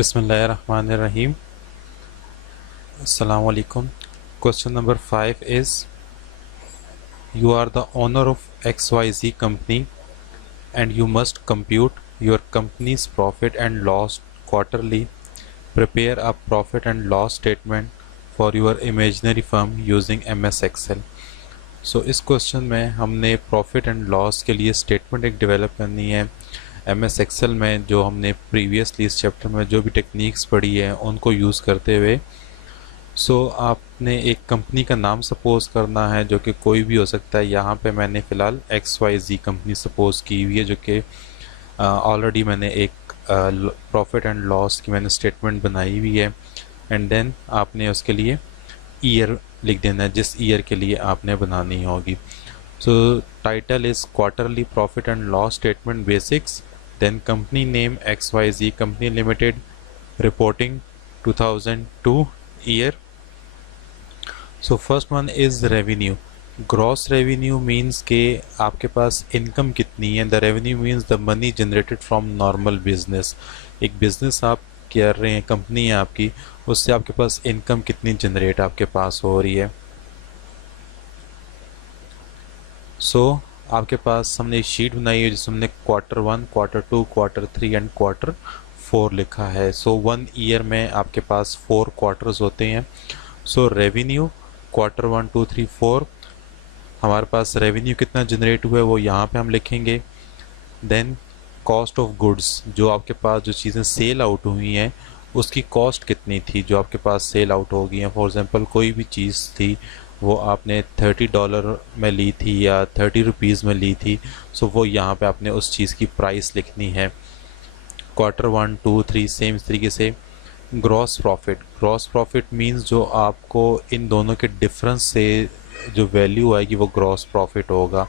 Bismillahirrahmanirrahim. Assalamu alaikum. Question number 5 is: you are the owner of XYZ company and you must compute your company's profit and loss quarterly. Prepare a profit and loss statement for your imaginary firm using MS Excel. सो इस question में हमने profit and loss के लिए statement एक develop करनी है MS Excel में। जो हमने प्रीवियसली इस चैप्टर में जो भी टेक्निक्स पढ़ी है उनको यूज़ करते हुए आपने एक कंपनी का नाम सपोज करना है जो कि कोई भी हो सकता है। यहाँ पे मैंने फ़िलहाल XYZ कंपनी सपोज की हुई है जो कि ऑलरेडी मैंने एक प्रॉफिट एंड लॉस की मैंने स्टेटमेंट बनाई हुई है। एंड देन आपने उसके लिए ईयर लिख देना है जिस ईयर के लिए आपने बनानी होगी। So title is quarterly profit and loss statement basics, then company name XYZ company limited, reporting 2002 year. So first one is revenue. Gross revenue means के आपके पास इनकम कितनी है। The revenue means the money generated from normal business. एक business आप कर रहे हैं, कंपनी है आपकी, उससे आपके पास इनकम कितनी जनरेट आपके पास हो रही है। आपके पास हमने एक शीट बनाई है जिसमें हमने Q1, Q2, Q3 and Q4 लिखा है। 1 ईयर में आपके पास 4 क्वार्टर्स होते हैं। रेवेन्यू Q1, 2, 3, 4, हमारे पास रेवेन्यू कितना जनरेट हुआ है वो यहाँ पे हम लिखेंगे। देन कॉस्ट ऑफ गुड्स, जो आपके पास जो चीज़ें सेल आउट हुई हैं उसकी कॉस्ट कितनी थी जो आपके पास सेल आउट हो गई हैं। फॉर एग्जांपल कोई भी चीज़ थी वो आपने $30 में ली थी या 30 रुपीज़ में ली थी, वो यहाँ पे आपने उस चीज़ की प्राइस लिखनी है। Q1, 2, 3 सेम तरीके से। ग्रॉस प्रॉफिट मींस जो आपको इन दोनों के डिफरेंस से जो वैल्यू आएगी वो ग्रॉस प्रॉफिट होगा,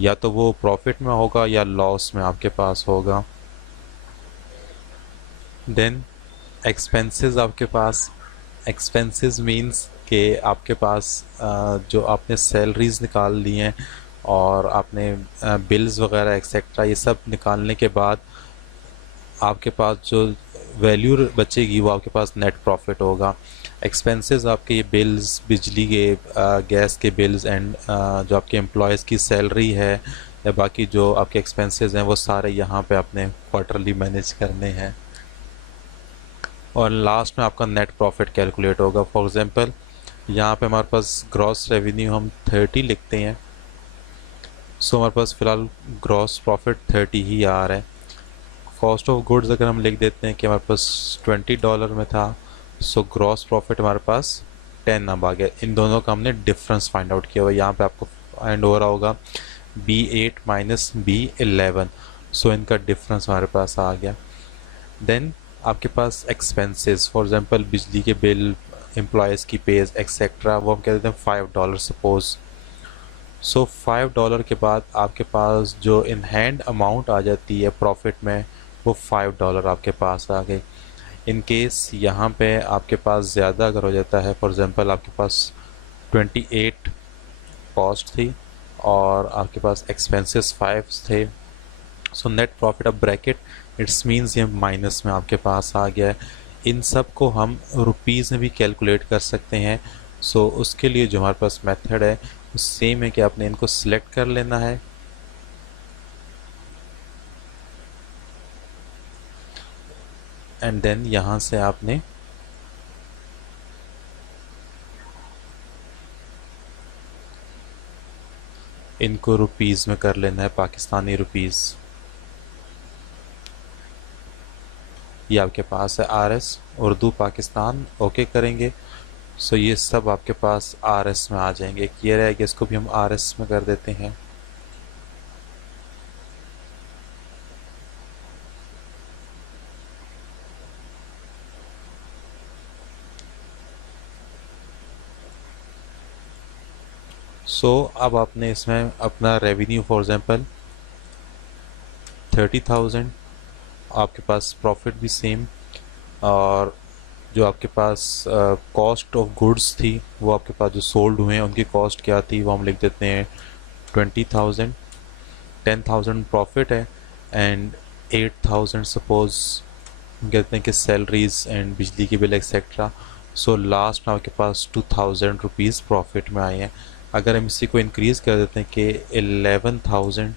या तो वो प्रॉफिट में होगा या लॉस में आपके पास होगा। देन एक्सपेंसेस, आपके पास एक्सपेंसेस मींस कि आपके पास जो आपने सैलरीज निकाल ली हैं और आपने बिल्स वगैरह एक्सेट्रा ये सब निकालने के बाद आपके पास जो वैल्यू बचेगी वो आपके पास नेट प्रॉफिट होगा। एक्सपेंसेस आपके ये बिल्स, बिजली के गैस के बिल्स एंड जो आपके एम्प्लॉयज़ की सैलरी है या बाकी जो आपके एक्सपेंसेस हैं वो सारे यहाँ पे आपने क्वार्टरली मैनेज करने हैं। और लास्ट में आपका नेट प्रॉफिट कैलकुलेट होगा। फॉर एग्जांपल यहाँ पे हमारे पास ग्रॉस रेवेन्यू हम 30 लिखते हैं, हमारे पास फ़िलहाल ग्रॉस प्रॉफिट 30 ही आ रहा है। कॉस्ट ऑफ गुड्स अगर हम लिख देते हैं कि हमारे पास $20 में था, ग्रॉस प्रॉफिट हमारे पास 10 अब आ गया। इन दोनों का हमने डिफरेंस फाइंड आउट किया हुआ। यहाँ पे आपको फाइंड हो रहा होगा B8 माइनस B11, इनका डिफरेंस हमारे पास आ गया। देन आपके पास एक्सपेंसेस, फॉर एग्जांपल बिजली के बिल, एम्प्लॉयज़ की पेज एक्सेट्रा, वो हम कह देते हैं $5 सपोज। $5 के बाद आपके पास जो इन हैंड अमाउंट आ जाती है प्रॉफिट में वो $5 आपके पास आ गए। इन केस यहाँ पे आपके पास ज़्यादा अगर हो जाता है, फॉर एग्जांपल आपके पास 28 कॉस्ट थी और आपके पास एक्सपेंसेस 5 थे, net profit of bracket it's means ये माइनस में आपके पास आ गया है। इन सब को हम रुपीज़ में भी कैलकुलेट कर सकते हैं। उसके लिए जो हमारे पास मेथड है वो सेम है कि आपने इनको सिलेक्ट कर लेना है, एंड देन यहाँ से आपने इनको रुपीज़ में कर लेना है, पाकिस्तानी रुपीज़। ये आपके पास है RS, उर्दू पाकिस्तान, ओके करेंगे। ये सब आपके पास RS में आ जाएंगे। क्लियर है कि इसको भी हम RS में कर देते हैं। अब आपने इसमें अपना रेवेन्यू फॉर एग्जांपल 30,000, आपके पास प्रॉफिट भी सेम, और जो आपके पास कॉस्ट ऑफ गुड्स थी वो आपके पास जो सोल्ड हुए हैं उनकी कॉस्ट क्या थी वो हम लिख देते हैं 20,000। 10,000 प्रॉफिट है एंड 8,000 सपोज कहते हैं कि सैलरीज एंड बिजली की बिल एक्सेट्रा। सो लास्ट में आपके पास 2000 रुपीज़ प्रॉफिट में आए हैं। अगर हम इसी को इंक्रीज़ कर देते हैं कि 11,000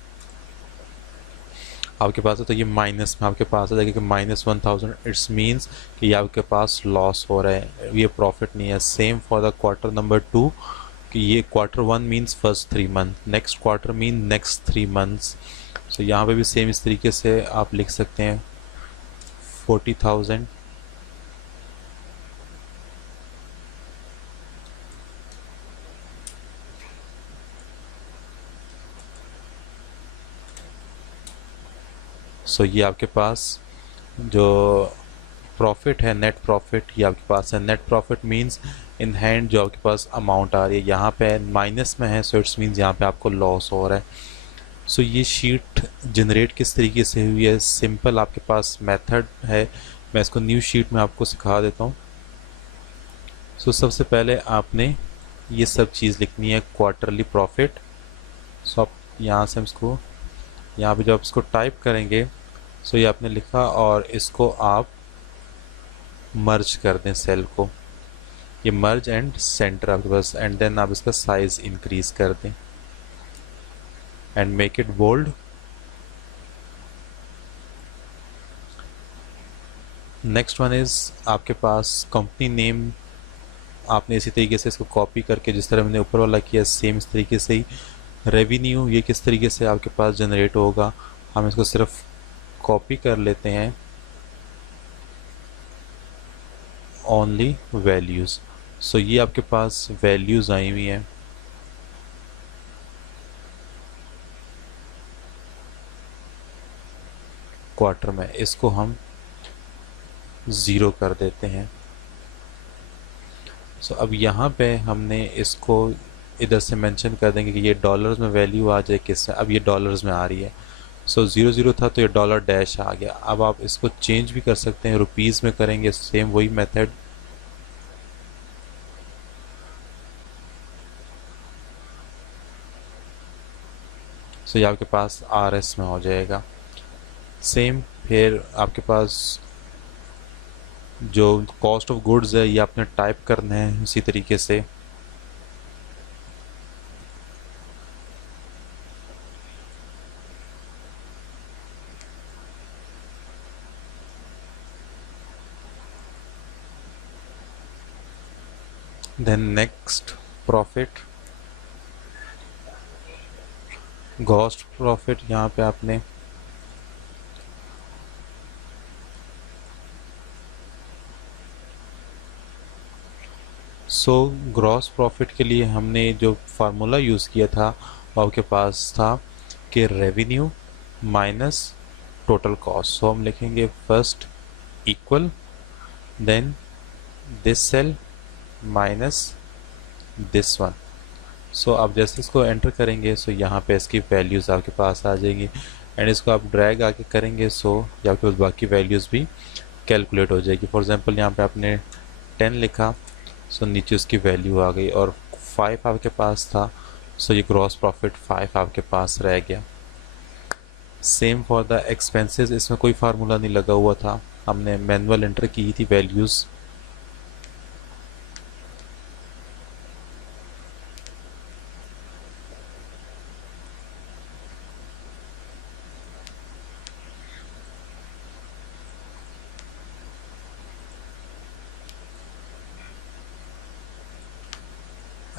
आपके पास है, तो ये माइनस में आपके पास आ जाएगा कि -1000। इट्स मीन्स कि ये आपके पास लॉस हो रहा है, ये प्रॉफिट नहीं है। Same for the quarter number 2, कि ये quarter 1 means first 3 month, next quarter mean next 3 months. So यहाँ पे भी सेम इस तरीके से आप लिख सकते हैं 40,000 सो ये आपके पास जो प्रॉफिट है, नेट प्रॉफिट, ये आपके पास है। Net profit means in hand जो आपके पास अमाउंट आ रही है, यहाँ पे माइनस में है, सो इट्स मींस यहाँ पे आपको लॉस हो रहा है। सो ये शीट जनरेट किस तरीके से हुई है, सिंपल आपके पास मेथड है। मैं इसको न्यू शीट में आपको सिखा देता हूँ। सो सबसे पहले आपने ये सब चीज़ लिखनी है, क्वार्टरली प्रॉफिट। सो आप यहाँ से हम इसको, यहाँ पे जब आप इसको टाइप करेंगे, सो ये आपने लिखा और इसको आप मर्ज कर दें सेल को, ये मर्ज एंड सेंटर आपके पास, एंड देन आप इसका साइज इंक्रीज कर दें and make it bold. Next one is आपके पास कंपनी नेम, आपने इसी तरीके से इसको कॉपी करके जिस तरह मैंने ऊपर वाला किया सेम इस तरीके से ही रेवेन्यू, ये किस तरीके से आपके पास जनरेट होगा, हम इसको सिर्फ कॉपी कर लेते हैं, ओनली वैल्यूज़। सो ये आपके पास वैल्यूज़ आई हुई हैं। क्वार्टर में इसको हम 0 कर देते हैं। सो अब यहाँ पे हमने इसको इधर से मेंशन कर देंगे कि ये डॉलर्स में वैल्यू आ जाए, किस में, अब ये डॉलर्स में आ रही है। सो 00 था तो ये डॉलर डैश आ गया। अब आप इसको चेंज भी कर सकते हैं, रुपीज़ में करेंगे सेम वही मेथड। सो ये आपके पास RS में हो जाएगा सेम। फिर आपके पास जो कॉस्ट ऑफ गुड्स है ये आपने टाइप करना है उसी तरीके से। Then next profit, cost profit, यहाँ पे आपने ग्रॉस प्रॉफिट के लिए हमने जो फार्मूला यूज़ किया था वो आपके पास था कि revenue minus total cost. So हम लिखेंगे first equal, then this cell minus this one. So आप जैसे इसको एंटर करेंगे, सो यहाँ पे इसकी वैल्यूज़ आपके पास आ जाएंगी, एंड इसको आप ड्रैग आके करेंगे, सो यहाँ पे बाकी वैल्यूज़ भी कैलकुलेट हो जाएगी। फॉर एग्जांपल यहाँ पे आपने 10 लिखा, सो नीचे उसकी वैल्यू आ गई, और 5 आपके पास था, सो ये ग्रॉस प्रॉफिट 5 आपके पास रह गया। सेम फॉर द एक्सपेंसेस, इसमें कोई फार्मूला नहीं लगा हुआ था, हमने मैनुअल एंटर की थी वैल्यूज़।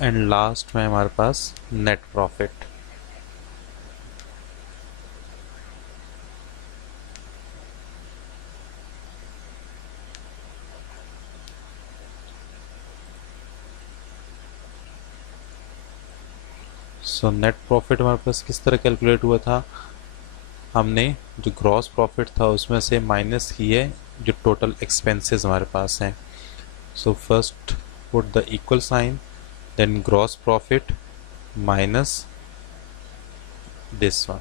एंड लास्ट में हमारे पास net profit. So net profit हमारे पास किस तरह कैलकुलेट हुआ था, हमने जो ग्रॉस प्रॉफिट था उसमें से माइनस किए जो टोटल एक्सपेंसेस हमारे पास हैं। So first put the equal sign, then gross profit minus this one.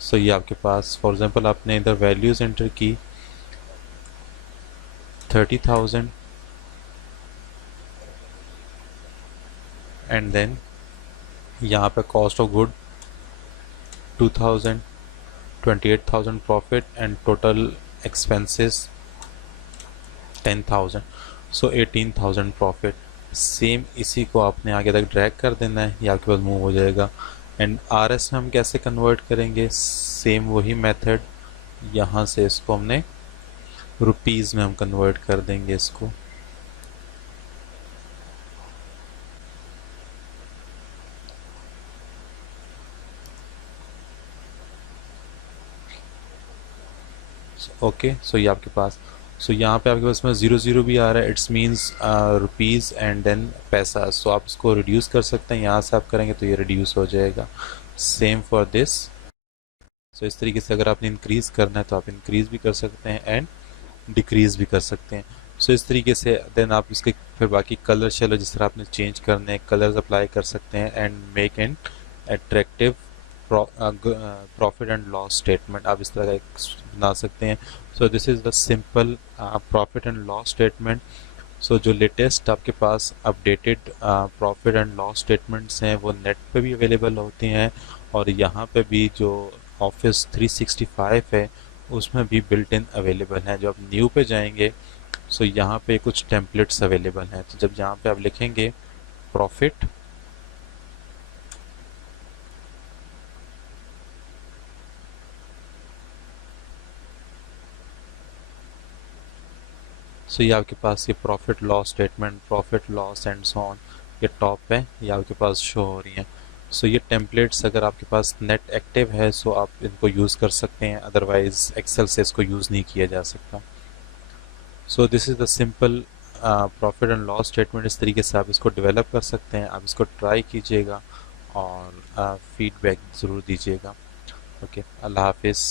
So ये आपके पास फॉर एग्जांपल आपने इधर वैल्यूज़ एंटर की 30,000 एंड देन यहाँ पे cost of good 2000, 28,000 profit and total expenses 10,000, so 18,000 profit. Same इसी को आपने आगे तक ड्रैग कर देना है, ये आपके पास मूव हो जाएगा। एंड आरएस में हम कैसे कन्वर्ट करेंगे, सेम वही मेथड, यहाँ से इसको हमने रुपीज़ में हम कन्वर्ट कर देंगे इसको। ओके, सो ये आपके पास, सो यहाँ पे आपके पास में 00 भी आ रहा है, it's means rupees and then पैसा। सो आप इसको रिड्यूस कर सकते हैं, यहाँ से आप करेंगे तो ये रिड्यूस हो जाएगा। Same for this. सो इस तरीके से अगर आपने इंक्रीज़ करना है तो आप इंक्रीज़ भी कर सकते हैं एंड डिक्रीज़ भी कर सकते हैं। सो इस तरीके से देन आप इसके फिर बाकी कलर शलर जिस तरह आपने चेंज करने हैं, कलर्स अप्लाई कर सकते हैं and make an attractive profit and loss statement आप इस तरह का एक बना सकते हैं। So this is the simple profit and loss statement. So जो लेटेस्ट आपके पास updated profit and loss statements हैं वो नेट पे भी अवेलेबल होती हैं, और यहाँ पे भी जो ऑफिस 365 है उसमें भी बिल्ट इन अवेलेबल हैं। जब आप न्यू पे जाएंगे सो यहाँ पे कुछ टेम्पलेट्स अवेलेबल हैं, तो जब यहाँ पे आप लिखेंगे प्रॉफिट, सो ये आपके पास ये profit loss statement, profit loss and so on, ये टॉप पे ये आपके पास शो हो रही हैं। सो ये टेम्पलेट्स अगर आपके पास नेट एक्टिव है सो आप इनको यूज़ कर सकते हैं, अदरवाइज एक्सेल से इसको यूज़ नहीं किया जा सकता। सो this is the simple profit and loss statement. इस तरीके से आप इसको डेवलप कर सकते हैं। आप इसको ट्राई कीजिएगा और फीडबैक ज़रूर दीजिएगा। ओके, अल्लाह हाफिज़।